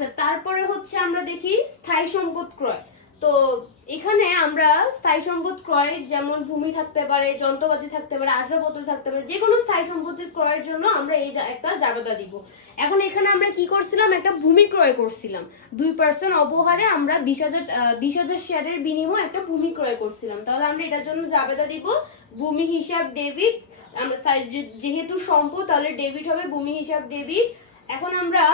আচ্ছা, তারপরে হচ্ছে আমরা দেখি স্থায়ী সম্পদ ক্রয়। তো এখানে আমরা স্থায়ী সম্পদ ক্রয় যেমন ভূমি থাকতে পারে, যন্ত্রপাতি থাকতে পারে, আসবাবপত্র থাকতে পারে, যে কোনো স্থায়ী সম্পত্তি ক্রয়ের জন্য আমরা এই একটা জাবেদা দিব। এখন এখানে আমরা কি করছিলাম, একটা ভূমি ক্রয় করছিলাম 2% অবহারে আমরা 20,000 শেয়ারের বিনিময়ে একটা ভূমি ক্রয় করছিলাম। তাহলে আমরা এটার জন্য জাবেদা দিব ভূমি হিসাব ডেবিট। আমরা যেহেতু সম্পদ তাহলে ডেবিট হবে, ভূমি হিসাব ডেবিট। এখন আমরা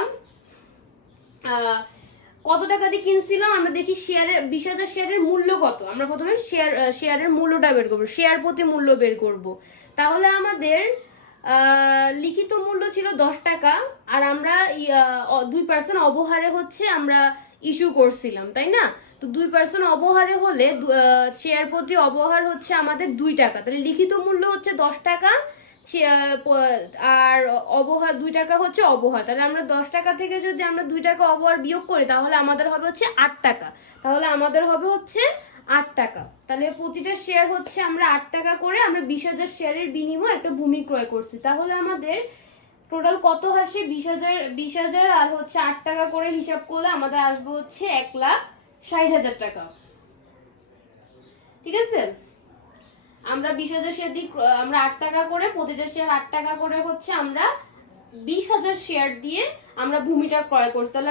কত টাকা দিয়ে কিনছিলাম আমরা দেখি, শেয়ারের 20,000 শেয়ারের মূল্য কত। আমরা প্রথমে শেয়ারের মূল্যটা বের করবো, শেয়ার প্রতি মূল্য বের করব। তাহলে আমাদের লিখিত মূল্য ছিল 10 টাকা, আর আমরা 2% অবহারে হচ্ছে আমরা ইস্যু করছিলাম, তাই না? তো 2% অবহারে হলে শেয়ার প্রতি অবহার হচ্ছে আমাদের 2 টাকা। তাহলে লিখিত মূল্য হচ্ছে 10 টাকা, আর অবহার 2 টাকা হচ্ছে অবহার। তাহলে আমরা 10 টাকা থেকে যদি আমরা 2 টাকা অবহার বিয়োগ করি তাহলে আমাদের হবে হচ্ছে 8 টাকা। তাহলে আমাদের হবে হচ্ছে 8 টাকা। তাহলে প্রতিটা শেয়ার হচ্ছে আমরা 8 টাকা করে আমরা 20,000 শেয়ারের বিনিময়ে একটা ভূমি ক্রয় করছি। তাহলে আমাদের টোটাল কত আসে, 20,000 আর হচ্ছে 8 টাকা করে হিসাব করলে আমাদের আসবে হচ্ছে 1,60,000 টাকা। ঠিক আছে, আমরা 20,000 শেয়ার দিয়ে আমরা 8 টাকা করে, প্রতিটা শেয়ার 8 টাকা করে হচ্ছে আমরা 20,000 শেয়ার দিয়ে আমরা ভূমিটা ক্রয় করছি। তাহলে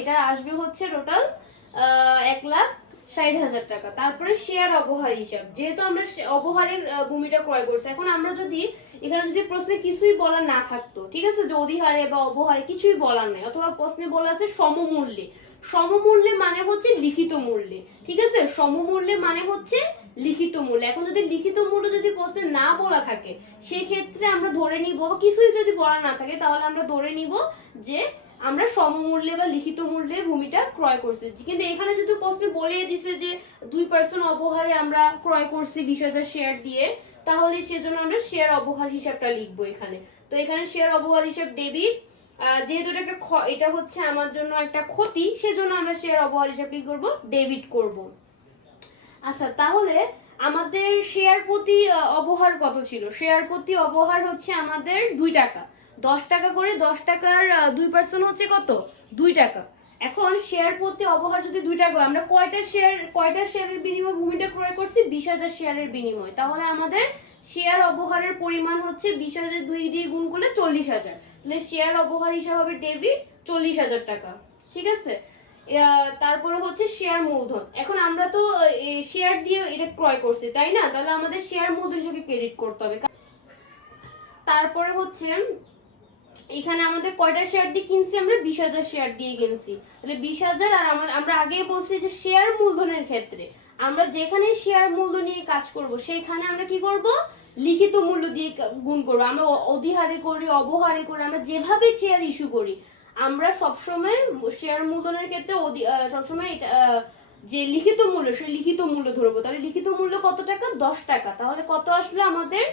এটা আসবে হচ্ছে টোটাল 1,60,000 টাকা। তারপরে শেয়ার অবহার হিসাব, যেহেতু আমরা অবহারের ভূমিটা ক্রয় করছি। এখন আমরা যদি এখানে যদি প্রশ্নে কিছুই বলা না থাকতো, ঠিক আছে, যে অধিহারে বা অবহারে কিছুই বলার নাই, অথবা প্রশ্নে বলা আছে সমমূল্যে। সমমূল্যে মানে হচ্ছে লিখিত মূল্যে, ঠিক আছে, সমমূল্যে মানে হচ্ছে লিখিত মূল্য। এখন যদি লিখিত মূল্য যদি প্রশ্নে না বলা থাকে সেই ক্ষেত্রে আমরা ধরে নিব, বা কিছুই যদি বলা না থাকে তাহলে আমরা ধরে নিব যে আমরা সমমূল্যে বা লিখিত মূল্যে ভূমিটা ক্রয় করছি। কিন্তু এখানে যদি প্রশ্নে বলে দিছে যে 2% অবহারে আমরা ক্রয় করছি 20,000 শেয়ার দিয়ে, তাহলে সেজন্য আমরা শেয়ার অবহার হিসাবটা লিখবো এখানে। তো এখানে শেয়ার অবহার হিসাব ডেবিট, যেহেতু এটা হচ্ছে আমার জন্য একটা ক্ষতি, সেজন্য আমরা শেয়ার অবহার হিসাব কি করব, ডেবিট করব। আচ্ছা, তাহলে আমাদের শেয়ার প্রতি অবহার কত ছিল? শেয়ার প্রতি অবহার হচ্ছে আমাদের 2 টাকা, 10 টাকা করে, 10 টাকার 2% হচ্ছে কত, 2 টাকা। এখন শেয়ার প্রতি অবহার যদি 2 টাকা, আমরা কয়টা শেয়ারের বিনিময়ে ভূমিটা ক্রয় করছি, 20,000 শেয়ারের বিনিময়ে। তাহলে আমাদের শেয়ার অবহারের পরিমাণ হচ্ছে 20,000 2 দিয়ে গুণ করলে 40,000। তাহলে শেয়ার অবহার হিসাব হবে ডেবিট 40,000 টাকা। ঠিক আছে, তারপরে হচ্ছে শেয়ার মূলধন। এখন আমরা তো শেয়ার দিয়ে এটা ক্রয় করছি, তাই না? তাহলে আমাদের শেয়ার মূলধন হিসেবে ক্রেডিট করতে হবে। তারপরে হচ্ছে এখানে আমাদের কয়টা শেয়ার দিয়ে কিনছি, আমরা 20,000 শেয়ার দিয়ে কিনছি। তাহলে 20,000, আর আমরা আগেই বলছি যে শেয়ার মূলধনের ক্ষেত্রে আমরা যেখানে শেয়ার মূল্য নিয়ে কাজ করব সেখানে আমরা কি করব, লিখিত মূল্য দিয়ে গুণ করব। আমরা অধিহারে করি, অবহারে করি, আমরা যেভাবে শেয়ার ইস্যু করি আমরা সবসময় শেয়ার মূলধনের ক্ষেত্রে সবসময় যে লিখিত মূল্য, সেই লিখিত মূল্য ধরবো। তাহলে লিখিত মূল্য কত টাকা, 10 টাকা। তাহলে কত আসলো আমাদের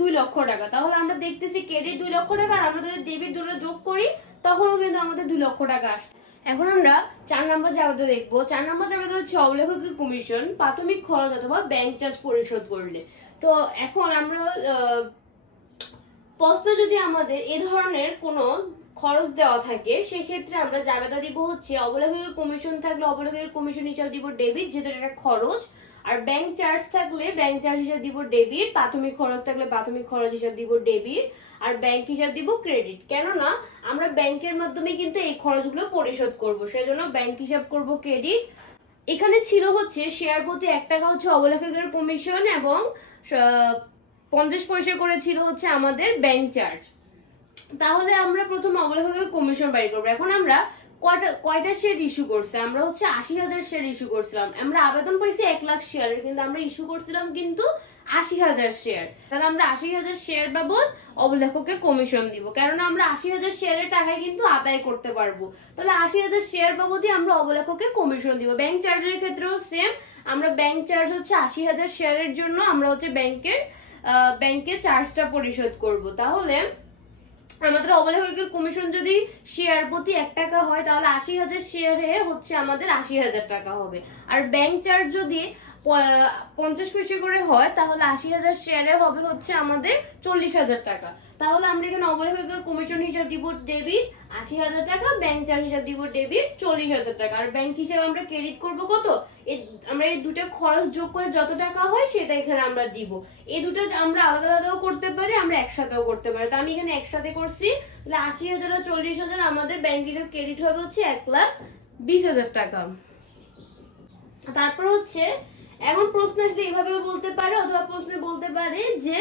2 লক্ষ টাকা। তাহলে আমরা দেখতেছি ক্রেডিট 2 লক্ষ টাকা, আর আমরা যদি ডেবিট দুটো যোগ করি তখনও কিন্তু আমাদের 2 লক্ষ টাকা আসছে। এখন আমরা 4 নম্বর জাবেদা দেখবো। 4 নম্বর জাবেদা হচ্ছে অবলেখকের কমিশন, প্রাথমিক খরচ অথবা ব্যাংক চার্জ পরিশোধ করলে। তো এখন আমরা প্রশ্ন যদি আমাদের এ ধরনের কোনো খরচ দেওয়া থাকে সেক্ষেত্রে আমরা জাবেদা দিব হচ্ছে অবলেখকের কমিশন থাকলে অবলেখকের কমিশন হিসাব দিব ডেবিট, যেটা একটা খরচ। আর ব্যাংক চার্জ থাকলে ব্যাংক চার্জ হিসাব দিব ডেবিট, প্রাথমিক খরচ থাকলে প্রাথমিক খরচ হিসাব দিব ডেবিট, আর ব্যাংক হিসাব দিব ক্রেডিট। কেননা আমরা ব্যাংকের মাধ্যমে কিন্তু এই খরচগুলো পরিশোধ করব, সেজন্য ব্যাংক হিসাব করব ক্রেডিট। এখানে ছিল হচ্ছে শেয়ার প্রতি 1 টাকা হচ্ছে অবলেখকের কমিশন, এবং 50 পয়সা করে ছিল হচ্ছে আমাদের ব্যাংক চার্জ। তাহলে আমরা প্রথম অবলেখকের কমিশন বাড়ি করবো। এখন আমরা কয়টা শেয়ার ইস্যু করছে, আমরা হচ্ছে 80,000 শেয়ার ইস্যু করছিলাম। আমরা আবেদন পাইছি 1 লাখ শেয়ারের, কিন্তু আমরা ইস্যু করছিলাম কিন্তু 80,000 শেয়ার। তাহলে আমরা 80,000 শেয়ার বাবদ অবলেখককে কমিশন দিব, কারণ আমরা 80,000 শেয়ারের টাকায় কিন্তু আদায় করতে পারবো। তাহলে 80,000 শেয়ার বাবদই আমরা অবলেখককে কমিশন দিব। ব্যাংক চার্জের ক্ষেত্রেও সেম, আমরা ব্যাংক চার্জ হচ্ছে 80,000 শেয়ারের জন্য আমরা হচ্ছে ব্যাংকের চার্জটা পরিশোধ করব। তাহলে আমাদের অবলেখকের কমিশন যদি শেয়ার প্রতি 1 টাকা হয় তাহলে 80,000 শেয়ারে হচ্ছে আমাদের 80,000 টাকা হবে। আর ব্যাংক চার্জ যদি 50 পয়সা করে হয় তাহলে 80,000 শেয়ারে হবে হচ্ছে আমাদের 40,000 টাকা। তাহলে আমরা এখানে অবলেখকের কমিশন হিসাব দিব ডেবিট ৮০,০০০ টাকা, ব্যাংক চার্জ হিসাব দিব ডেবিট ৪০,০০০ টাকা। আর ব্যাংক হিসাবে আমরা ক্রেডিট করব কত, আমরা এই দুটো খরচ যোগ করে যত টাকা হয় সেটা এখানে আমরা দিব। এই দুটো আমরা আলাদা আলাদাও করতে পারি, আমরা একসাথেও করতে পারি। তো আমি এখানে একসাথে করছি, তাহলে ৮০,০০০ আর ৪০,০০০ আমাদের ব্যাংক হিসাব ক্রেডিট হবে হচ্ছে ১,২০,০০০ টাকা। তারপর হচ্ছে এখন প্রশ্ন আসলে এভাবেও বলতে পারে, অথবা প্রশ্নে বলতে পারে যে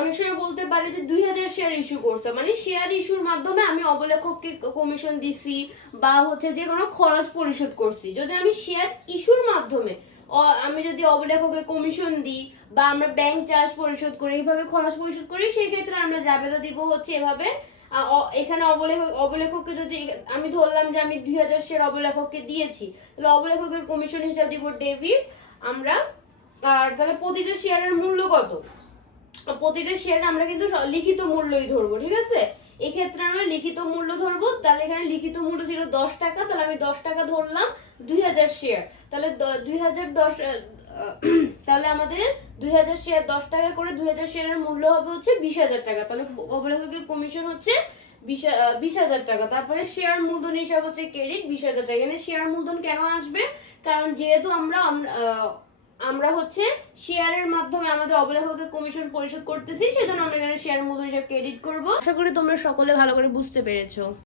অনেক সময় বলতে পারে যে ২০০০ শেয়ার ইস্যু করছে, মানে শেয়ার ইস্যুর মাধ্যমে আমি অবলেখককে কমিশন দিছি বা হচ্ছে যে কোনো খরচ পরিশোধ করছি। যদি আমি শেয়ার ইস্যুর মাধ্যমে আমি যদি অবলেখকে কমিশন দিই বা আমরা ব্যাংক চার্জ পরিশোধ করি, এইভাবে খরচ পরিশোধ করি, সেই ক্ষেত্রে আমরা জাবেদা দিব হচ্ছে এভাবে। এখানে অবলেখককে যদি আমি ধরলাম যে আমি ২০০০ শেয়ার অবলেখককে দিয়েছি, তাহলে অবলেখকের কমিশন হিসাব দিব ডেবিট আমরা। আর তাহলে প্রতিটা শেয়ারের মূল্য কত, প্রতিটা শেয়ার আমরা কিন্তু লিখিত মূল্যই ধরবো, ঠিক আছে। এক্ষেত্রে আমরা লিখিত মূল্য ধরবো। তাহলে এখানে লিখিত মূল্য ছিল ১০ টাকা, তাহলে আমি ১০ টাকা ধরলাম ২০০০ শেয়ার। তাহলে ২০১০ তাহলে আমাদের ২০০০ শেয়ার ১০ টাকা করে ২০০০ শেয়ারের মূল্য হবে হচ্ছে ২০,০০০ টাকা। তাহলে অবলেখকের কমিশন হচ্ছে ২০,০০০ টাকা। তারপরে শেয়ার মূলধন হিসাব হচ্ছে ক্রেডিট ২০,০০০ টাকা। এখানে শেয়ার মূলধন কেন আসবে, কারণ যেহেতু আমরা হচ্ছে শেয়ারের মাধ্যমে আমাদের অবলেখকের কমিশন পরিশোধ করতেছি, সেজন্য আমরা এখানে শেয়ার মূলধন হিসাব ক্রেডিট করব। আশা করি তোমরা সকলে ভালো করে বুঝতে পেরেছো।